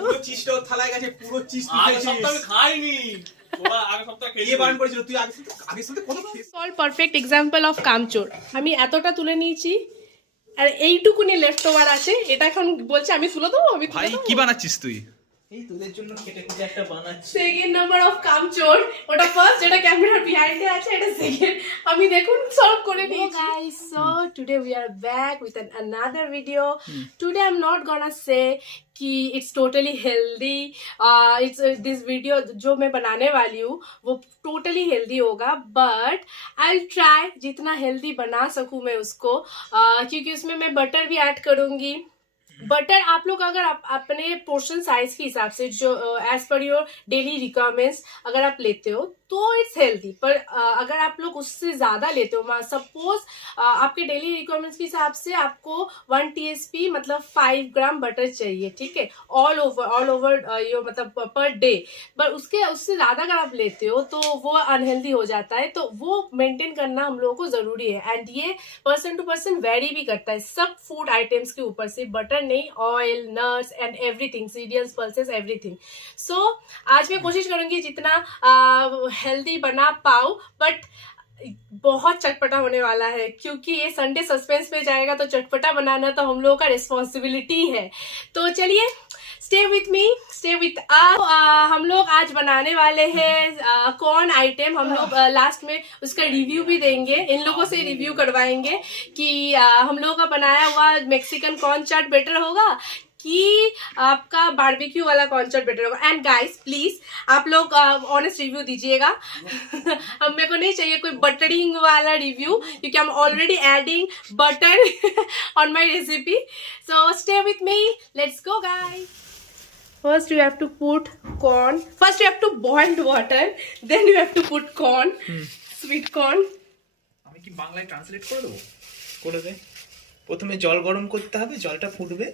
পুরো চিজটা থালায় গেছে, পুরো চিজ আগে সপ্তাহে আমি খাইনি, ওরা আগে সপ্তাহে খেয়েছি। কে বারণ করেছিল? তুই আগে সাথে কত খেয়েছিস? কল পারফেক্ট এক্সাম্পল অফ কামচোর। আমি এতটা তুলে নিয়েছি আর এইটুকুনি লেফট ওভার আছে, এটা এখন বলছে আমি তুলে দেবো, আমি ভাই কি বানাচ্ছিস তুই? এই তোদের জন্য কেটে কুটে একটা বানাচ্ছি। সেকেন্ড নাম্বার অফ কামচোর, ওটা ফার্স্ট, যেটা ক্যামেরার বিহাইন্ডে আছে, এটা সেকেন্ড। আমি দেখুন সলভ করে নিয়েছি। Guys, so today we are back with another video. Today I'm not gonna say कि it's totally healthy. It's this video जो मैं बनाने वाली हूँ वो totally healthy होगा, but I'll try जितना healthy बना सकूँ मैं उसको, क्योंकि उसमें मैं बटर भी ऐड करूँगी। बटर आप लोग अगर अपने पोर्शन साइज के हिसाब से, जो as per your daily requirements अगर आप लेते हो तो इट्स हेल्दी, पर अगर आप लोग उससे ज़्यादा लेते हो, सपोज आपके डेली रिक्वायरमेंट्स के हिसाब से आपको 1 TSP मतलब 5 ग्राम बटर चाहिए, ठीक है, ऑल ओवर यो मतलब पर डे, पर उससे ज़्यादा अगर आप लेते हो तो वो अनहेल्दी हो जाता है, तो वो मेंटेन करना हम लोगों को ज़रूरी है। एंड ये पर्सन टू पर्सन वेरी भी करता है, सब फूड आइटम्स के ऊपर से, बटर नहीं, oil, nuts and everything, cereals, pulses, everything. So आज मैं कोशिश करूँगी जितना हेल्दी बना पाऊँ, बट बहुत चटपटा होने वाला है, क्योंकि ये संडे सस्पेंस पे जाएगा, तो चटपटा बनाना तो हम लोगों का रिस्पॉन्सिबिलिटी है। तो चलिए, stay with me, stay with us. हम लोग आज बनाने वाले हैं कॉर्न आइटम। हम लोग लास्ट में उसका रिव्यू भी देंगे, इन लोगों से रिव्यू करवाएंगे कि हम लोगों का बनाया हुआ मेक्सिकन कॉर्न चाट बेटर होगा कि आपका बारबेक्यू वाला कॉर्न चाट बेटर होगा। एंड गाइस प्लीज आप लोग ऑनेस्ट रिव्यू दीजिएगा। हम मेरे को नहीं चाहिए कोई बटरिंग वाला रिव्यू, क्योंकि I'm already adding butter on my recipe. So stay with me. Let's go, guys. First you have to put corn. First you have to boil water. Then you have to put corn. Sweet corn. আমি কি বাংলায় translate করে দেবো? করে দে। প্রথমে জল গরম করতে হবে, জলটা ফুটবে,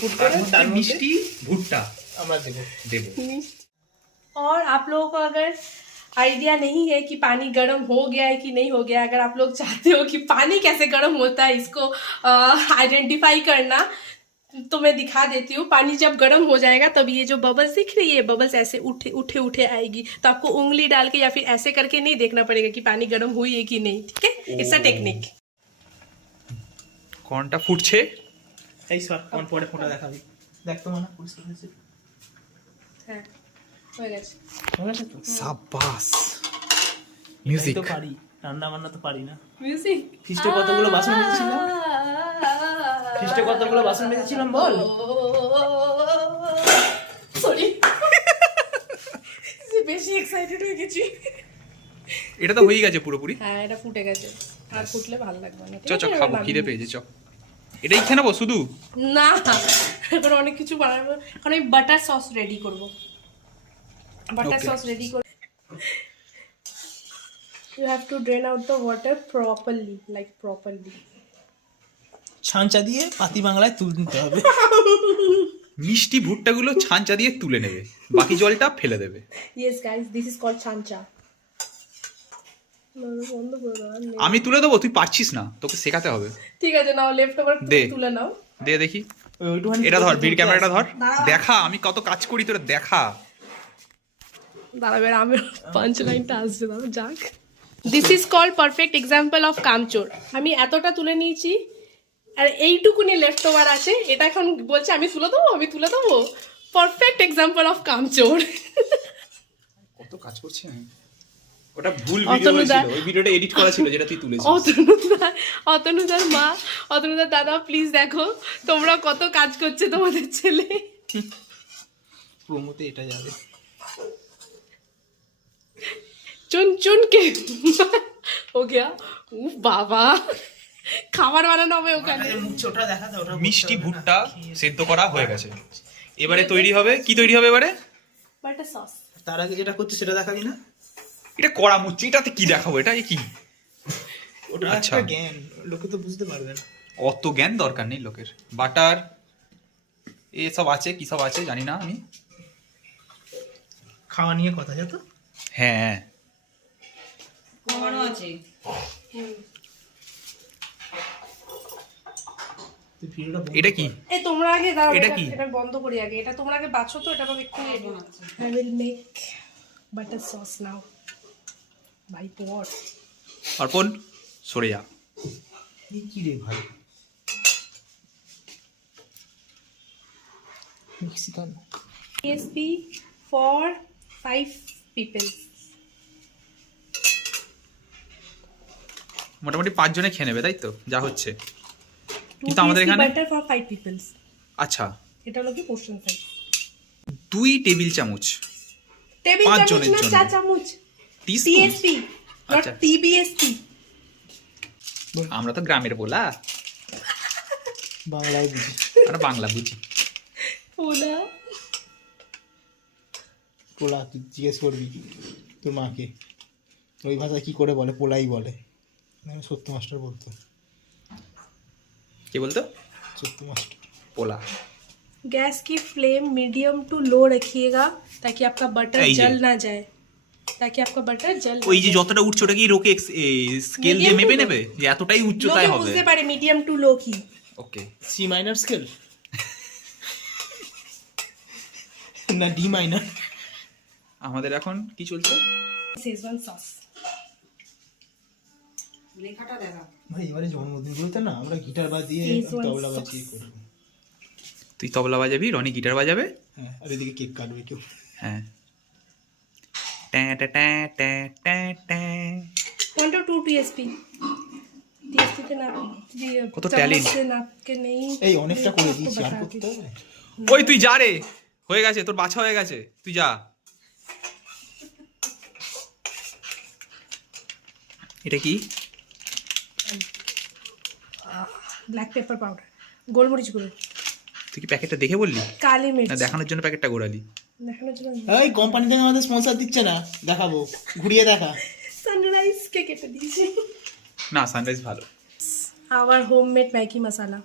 ফুট করে তার মিষ্টি ভুট্টা আমরা দেবো। और आप लोगों को अगर आइडिया नहीं है कि पानी गर्म हो गया है कि नहीं हो गया, अगर आप लोग चाहते हो कि पानी कैसे गर्म होता है इसको आइडेंटिफाई करना, तो मैं दिखा देती हूँ। पानी जब गर्म हो जाएगा तब ये जो बबल्स दिख रही है, बबल्स ऐसे उठे आएगी, तो आपको उंगली डाल के या फिर ऐसे करके नहीं देखना पड़ेगा कि पानी गर्म हुई है कि नहीं, ठीक है। It's a technique. কর্নটা ফুটছে। এই সর কোন পরে ফোঁটা দেখাবি, দেখ তো মনে পরিষ্কার হয়েছে। হ্যাঁ হয়ে গেছে। হয়ে গেছে তো? সাবাস। মিউজিক মিউজিক তো পারি, রান্না বান্না তো পারি না। মিউজিক। ফিস্টে কতগুলো বাসন মেজেছিলাম? ফিস্টে কতগুলো বাসন মেজেছিলাম বল? সরি, বেশি এক্সাইটেড হয়ে গেছি। এটা তো হয়ে গেছে পুরোপুরি। হ্যাঁ এটা ফুটে গেছে, আর ফুটলে ভালো লাগবে না। চ চ খাবো, খিদে পেয়েছে, চ। এটাই খেয়ে নেবো শুধু? না, এখন অনেক কিছু বানাবো। এখন আমি বাটার সস রেডি করব। Butter Okay. সস রেডি করে you have to drain out the water properly, like properly. ছাঁচা দিয়ে পাতি বাংলায় তুল নিতে হবে। মিষ্টি ভুট্টাগুলো ছাঁচা দিয়ে তুলে নেবে, বাকি জলটা ফেলে দেবে। Yes guys, this is called chancha. বন্ধ করে দাও, আর নেই। আমি তুলে দেবো, তুই পারছিস না, তোকে শেখাতে হবে। ঠিক আছে, নাও লেফট ওভার দে। তুলে নাও। দে দেখি, ওইটুখানি এটা ধর, ভিড় ক্যামেরাটা ধর, দাঁড়া। দেখা আমি কত কাজ করি, তোরা দেখা। দাঁড়াবে, আমি পাঁচ লাইনটা আসছে, দাঁড়া যাক। This is called perfect example of কামচোর। আমি এতটা তুলে নিয়েছি আর এইটুকুনি লেফট ওভার আছে, এটা এখন বলছে আমি তুলে দেবো, আমি তুলে দেবো। পারফেক্ট এক্সাম্পল অফ কামচোর। কত কাজ করছি আমি। ওটা ভুল ভিডিও ছিল, ওই ভিডিওটা এডিট করা ছিল যেটা তুই তুলেছিস। অতনুদার মা, অতনুদার দাদা, প্লিজ দেখো তোমরা কত কাজ করছে তোমাদের ছেলে। প্রোমোতে এটা যাবে। চুন চুন কে ও গিয়া। ও বাবা, খাবার বানানো হবে ওখানে। ওটা দেখা দাও, ওটা মিষ্টি ভুট্টা সেদ্ধ করা হয়ে গেছে, এবারে তৈরি হবে, কি তৈরি হবে এবারে? Butter sauce. তার আগে যেটা করছে সেটা দেখাবি না? এটা কড়া মুচ্ছি, এটাতে কি দেখাবো, এটা কি? ওটা আচ্ছা। একটা জ্ঞান, লোকে তো বুঝতে পারবে না। অত জ্ঞান দরকার নেই লোকের। বাটার এসব আছে, কি সব আছে জানি না আমি। খাওয়া নিয়ে কথা যা তো। হ্যাঁ কর্নও আছে। এটা কি? এই তোমরা আগে দাও, এটা কি? এটা বন্ধ করি আগে, এটা তোমরা আগে বাছো তো, এটা আমি একটু I will make butter sauce now. ভাই পর অর্পণ সরে যা। কি রে ভাই, মেক্সিকান TSP for 5 people. মোটামুটি 5 জনে খেয়ে নেবে তাই তো যা হচ্ছে। 2 কিন্তু আমাদের TSP এখানে butter for 5 people. আচ্ছা এটা হলো কি পোর্শন সাইজ। 2 টেবিল চামচ টেবিল 5 চামচ জনের না, জন্য। 4 চামচ। টিস্পুন। TSP not আচ্ছা। TBSP. আমরা তো গ্রামের বলা, বাংলায় বুঝি। আমরা বাংলা বুঝি। পোলা পোলা তুই জিজ্ঞেস করবি তোর মাকে ওই ভাষায় কি করে বলে, পোলাই বলে। সত্য মাস্টার বলতো, কি বলতো? সত্য মাস্টার। পোলা। गैस की फ्लेम मीडियम टू लो रखिएगा ताकि आपका बटर এই যে। जल ना जाए, ताकि आपका बटर जल ওই যে যতটা উঠছে ওটা কি রোকে স্কেল দিয়ে Medium মেপে to নেবে যে এতটাই উচ্চতায় লোকে হবে? বুঝতে পারে মিডিয়াম টু লো কি। ওকে। সি মাইনার স্কেল না ডি মাইনার? আমাদের এখন কি চলছে? शेजवान सॉस ভাই এবারে জন্মদিনগুলোতে না আমরা গিটার বাজিয়ে Szechuan তবলা sauce. বাজিয়ে করবো। তুই তবলা বাজাবি, রনি গিটার বাজাবে। হ্যাঁ, আর এদিকে কেক কাটবে কেউ। হ্যাঁ। ট্যাঁ ট্যাঁ ট্যাঁ ট্যাঁ ট্যাঁ ট্যাঁ। 1 to 2 TSP TSP के नाप ये কত चम्मच talent। से नाप के नहीं। এই অনেকটা করে आपको দিয়েছি, আর बता করতে दी। হবে? ওই তুই যা রে, হয়ে গেছে তোর বাছা হয়ে গেছে, তুই যা। এটা কি? ব্ল্যাক পেপার পাউডার, গোলমরিচ গুঁড়ো, তুই কি প্যাকেটটা দেখে বললি কালি মির্চ না দেখানোর জন্য প্যাকেটটা গোড়ালি? দেখানোর জন্য। এই কোম্পানি থেকে আমাদের স্পন্সর দিচ্ছে না, দেখাবো, ঘুরিয়ে দেখা। সানরাইজ কে কেটে দিয়েছি। না সানরাইজ ভালো। Our homemade Maggi masala.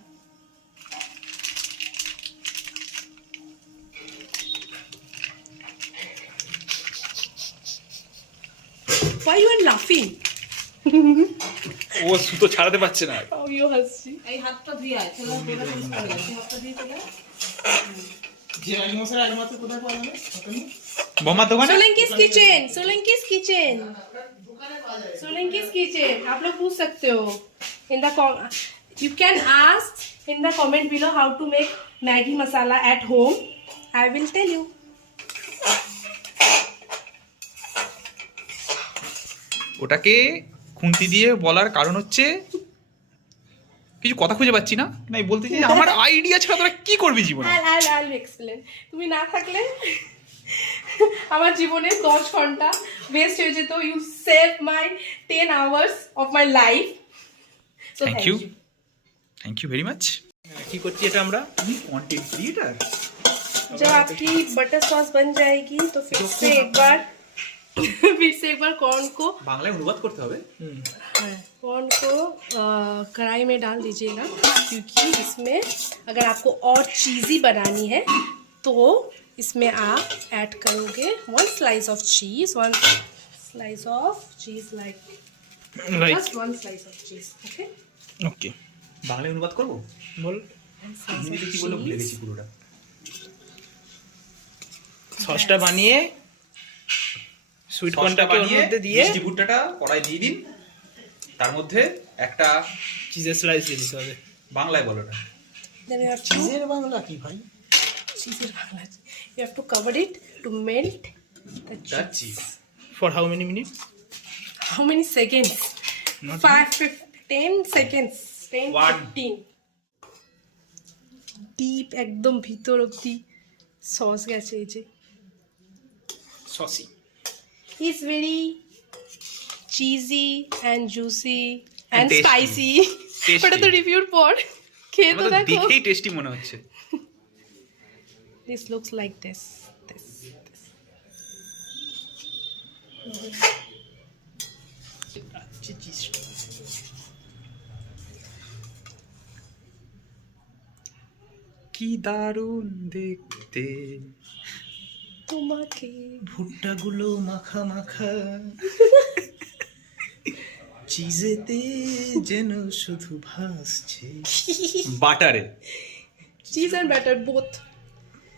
Why you are laughing? ও সুতো ছাড়াতে পারছে না। Oh, you हंसी। যে ম্যাগি মশলা একমাত্র কোথায় পাওয়া যাবে? বোমার দোকানে। Solanki's kitchen, Solanki's kitchen, Solanki's kitchen. आप लोग पूछ सकते हो in the you can ask in the comment below how to make Maggi masala at home. I will tell you. ওটাকে খুন্তি দিয়ে বলার কারণ হচ্ছে কিছু কথা খুঁজে পাচ্ছি না, নাই বলতে চাই আমার আইডিয়া ছাড়া তোরা কি করবি জীবনে? I'll explain. তুমি না থাকলে আমার জীবনে 10 ঘন্টা ওয়েস্ট হয়ে যেত। You save my 10 hours of my life. So thank you, thank you very much. কি করছি এটা আমরা? Content creator. जब आपकी बटर सॉस बन जाएगी तो फिर से एक बार कॉर्न को বাংলায় অনুবাদ করতে হবে। कॉर्न को कढ़ाई में डाल दीजिएगा, क्योंकि इसमें अगर आपको और चीज़ी बनानी है तो इसमें आप ऐड करोगे 1 slice of cheese, 1 slice of cheese like just 1 slice of cheese, okay? ওকে, বাংলায় অনুবাদ করব? বল। And slice of হিন্দিতে কি বলে ভুলে গেছি cheese. পুরোটা। সসটা বানিয়ে সুইট কর্নটাকে ওর মধ্যে দিয়ে মিষ্টি ভুট্টাটা কড়াই দিয়ে দিন, তার মধ্যে একটা চিজের স্লাইস দিয়ে দিতে হবে। বাংলায় বলো না। Then you have to চিজের Bangla কি ভাই? you have to cover it to melt the cheese. Cheese. For how many minute? How many seconds? 10 seconds. 10, One. 15. Deep একদম ভিতর অবধি সস গেছে এই যে। Saucy. It's very cheesy and juicy and tasty. spicy. Tasty. ওটা তো রিভিউর পর খেয়ে তো আমার তো দেখো। দেখেই টেস্টি মনে হচ্ছে। This looks like this. কি দারুণ দেখতে তোমাকে ভুট্টাগুলো মাখা মাখা। চিজেতে যেন শুধু ভাসছে বাটারে চিজ এন্ড বাটার বোথ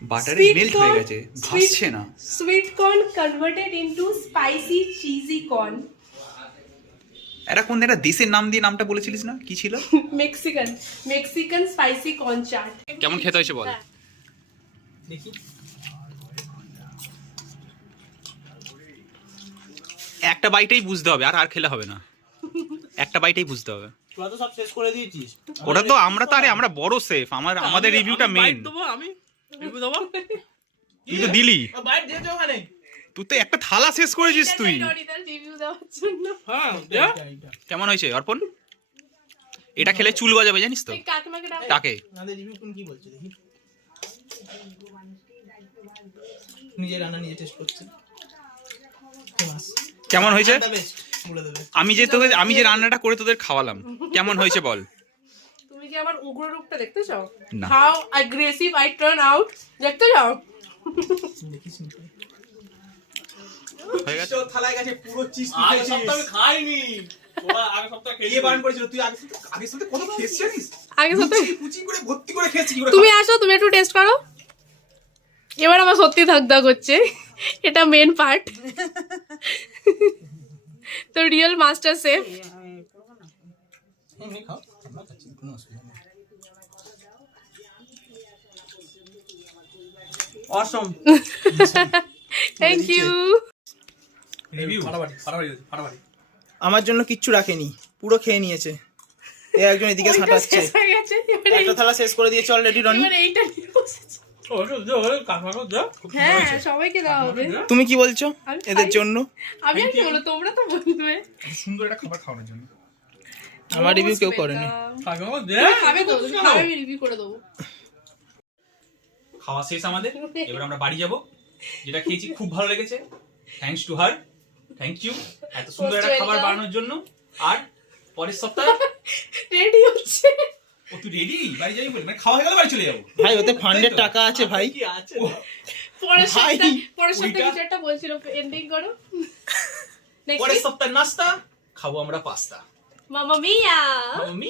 বাটারে মেল্ট হয়ে গেছে, ভাসছে না। Sweet corn converted into spicy cheesy corn. এটা কোন একটা দেশের নাম দিয়ে নামটা বলেছিলিস না, কি ছিল? Mexican spicy corn chaat. কেমন খেতে হয়েছে বল? দেখি একটা বাইটেই বুঝতে হবে, আর খেলে হবে না। একটা বাইটেই বুঝতে হবে। তোরা তো সব শেষ করে দিয়েছিস। ওটা তো আমরা বড় সেফ, আমাদের রিভিউটা মেইন। আমি রিভিউ দেবো। তুই তো দিলি, বাইট দিয়েছে ওখানে। তুই তো একটা থালা শেষ করেছিস তুই। রিভিউ দেওয়ার জন্য হ্যাঁ কেমন হয়েছে অর্পণ? এটা খেলে চুল গজাবে জানিস তো, তুই কাকিমাকে ডাক। তাকে। আমাদের রিভিউ কোন কি বলছে দেখি। নিজে রান্না নিজে টেস্ট করছে। ফেমাস। কেমন হয়েছে? দ্য বেস্ট বলে দেবে। আমি যে রান্নাটা করে তোদের খাওয়ালাম, কেমন হয়েছে বল? তুমি কি আমার উগ্র রূপটা দেখতে চাও? না। How aggressive I turn out দেখতে চাও? দেখিস নি। হয়ে গেছে। তো থালায় গেছে পুরো চিজ আগের সপ্তাহে আমি খাইনি। তোরা আগের সপ্তাহে খেয়েছিস। কে বারণ করেছিল? তুই আগে সাথে কত খেয়েছিস জানিস? আগে সাথে কুচি করে ভর্তি করে খেয়েছিস কি করে? তুমি আসো, তুমি একটু টেস্ট করো। এবার আমার সত্যি ধাক্কা করছে, এটা মেন পার্ট। তো রিয়েল মাস্টার শেফ। এমনি খাও, আমরা খাচ্ছি, কোনো অসুবিধা নেই। অসম। Thank you. রিভিউ ফাটাফাটি। আমার জন্য কিচ্ছু রাখেনি, পুরো খেয়ে নিয়েছে। এ একজন এদিকে ছাটাচ্ছে, শেষ হয়ে গেছে, এবার একটা থালা শেষ করে দিয়েছে অলরেডি রনি। এবার এইটা নিয়ে বসেছি। হ্যাঁ, সবাইকে দেওয়া হবে। তুমি কি বলছো আমি এদের খাই। জন্য? আমি আর কি বলবো, তোমরা তো বলবে। সুন্দর একটা খাবার খাওয়ানোর জন্য। আমার রিভিউ কেউ করেনি। খাবে তো, তুমি খাবে, আমি রিভিউ করে দেবো। খাওয়া শেষ আমাদের, এবার আমরা বাড়ি যাব। যেটা খেয়েছি খুব ভালো লেগেছে, thanks to her, thank you এত সুন্দর একটা খাবার বানানোর জন্য। আর পরের সপ্তাহে রেডি হচ্ছে। ও তুই রেডি বাড়ি যাবি বলে, মানে খাওয়া হয়ে গেলে বাড়ি চলে যাবো। ভাই ওতে ফান্ডের টাকা আছে ভাই। কি আছে? পরের ভাই, সপ্তাহে কিছু একটা বলছিল, এন্ডিং করো। পরের সপ্তাহে নাস্তা খাবো আমরা পাস্তা। মামা মিয়া। আমি